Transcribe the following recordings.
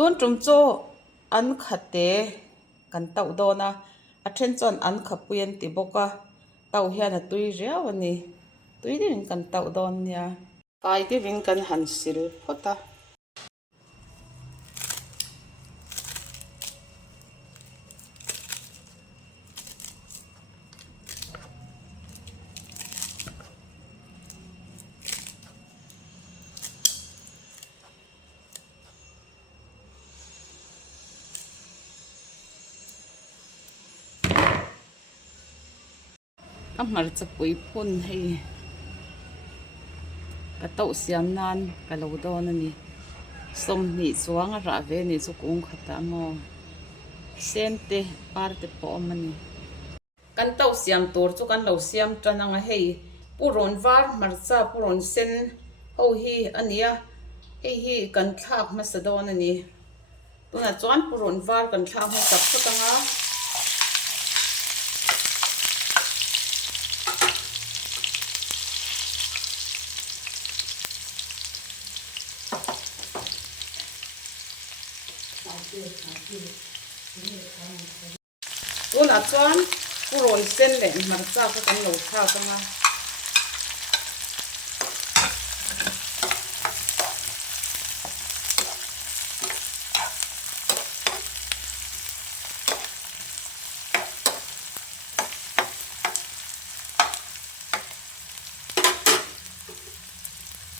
tuôn trùm cho Ankhate kan Tauh dona a then chon Ankhapuyan ti boka Tauh hian a tui riau ani tui din kan Tauh don nia kai ti vin kan han sil phota amar chapui phun hei ka Tauh siam nan ka lo don ani som ni chuang a ra ve ni chu kung khata mo sente parte po mani kan Tauh siam tur chu kan lo siam tananga hei puron var marcha puron sen ho hi ania hi kan thak masadon ani tuna chuan puron var kan thak ma sak photanga tuna chuan puron sen le marcha ka kan lo thakanga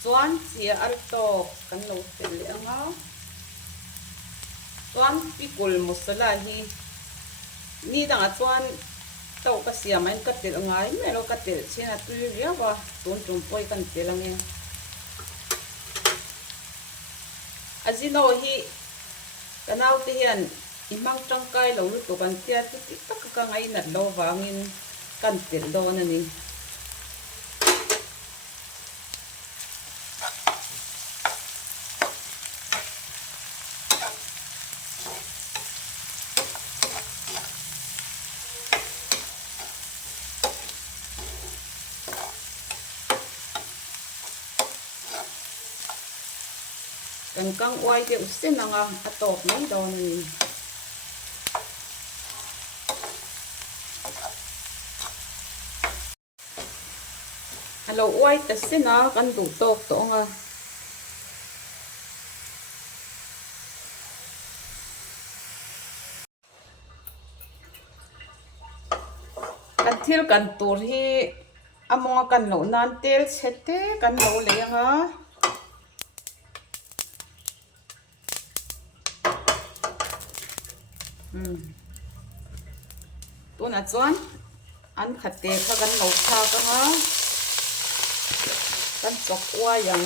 chuan chia alto kan lo tel anga chuan pikul masala hi ni danga chuan Tauh ka siam an ka tel ngai melo ka tel china tui riawa tun tum poi kan telange azino hi kanau te hian imang tangkai lo lu to kan tia ti tak ka ngai na lo wangin kan tel don ani kan kang uai te usen anga atok mai don ni alo uai te sena kan du tok to nga kan thil kan tur hi amonga kan lo nan tel chete kan lo le anga tuna chuan Ankhate kha kan lo tha ka nga kan chok wa yang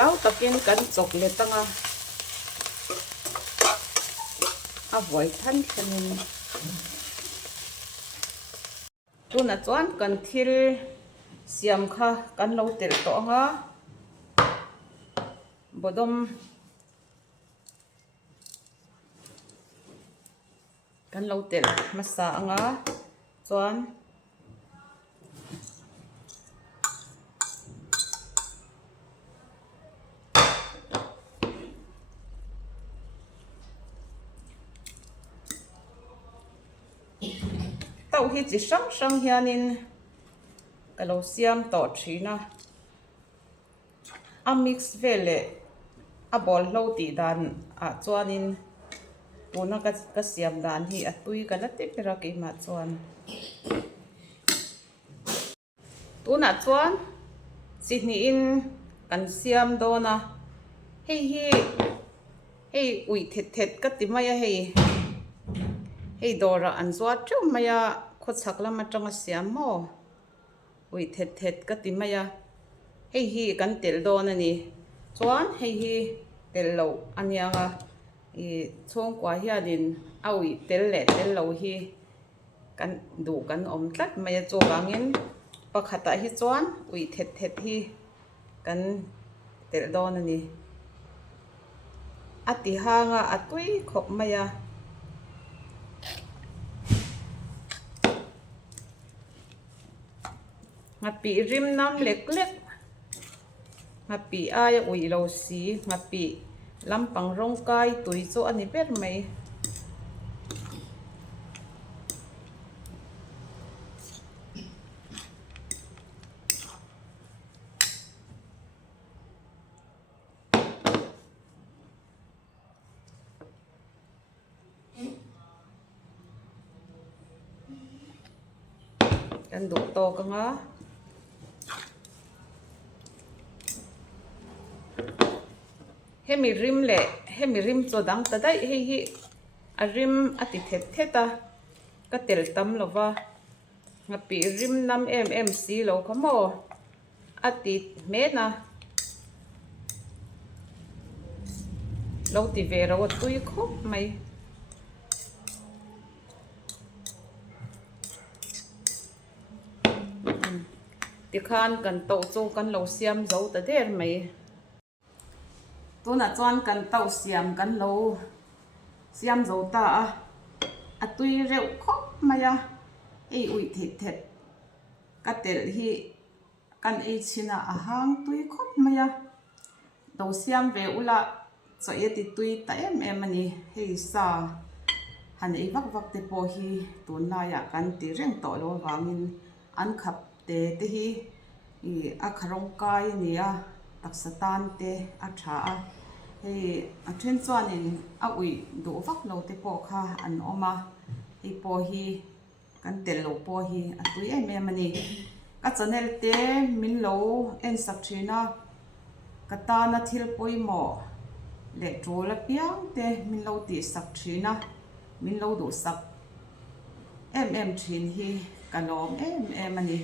lau takin kan chok le tanga a voi than thanin tuna chuan kan thil siam kha kan lo tel to anga bodom kan lo tel masa anga chuan Tauh hi chi sang hianin kalo siam to thina a mix vele a bol lo ti dan a chuanin tuna ka siam dan hi a tui ka la te pera ke ma chuan tuna chuan sini in kan siam dona hei ui thet ka ti maya hei dora an zuat chu maya kho chak lama tanga siam mo ui thet ka ti maya hei hi kan tel don ani chuan hei hi tel lo anianga I chhong kwa hianin aui tel lo hi kan du kan om tlat maya chu wangin pakhata hi chuan ui thet hi kan tel don ani ati hanga atui khop maya ngapi rim nam lek ngapi aya ui lo si ngapi lampang rong kai tui chu ani ber mai kan du to ka nga hemi rim cho dang ta dai hei hi a rim ati theta ka tel tam lova ngapi rim nam em si lo khamo ati me na lo ti ve ro tui khop mai ti khan kan to chu kan lo siam zo ta der mai tuna chuan kan to siam kan lo siam zo ta a tui reuh khop maya ei ui thet ka tel hi kan ei china a hang tui khop maya do siam ve ula cho ye ti tui ta em ani hei sa han ei vak te po hi tun na ya kan ti reng to lo wangin an khap te hi I a kharong kai ni a taksatan te a tha a hei a then chuanin a ui do vak lo te po kha an oma ei po hi kan tel lo po hi a tui em ani ka channel te min lo en sak thina kata na thil poimo le trola piang te min lo ti sak thina min lo do sak em thin hi kalom em ani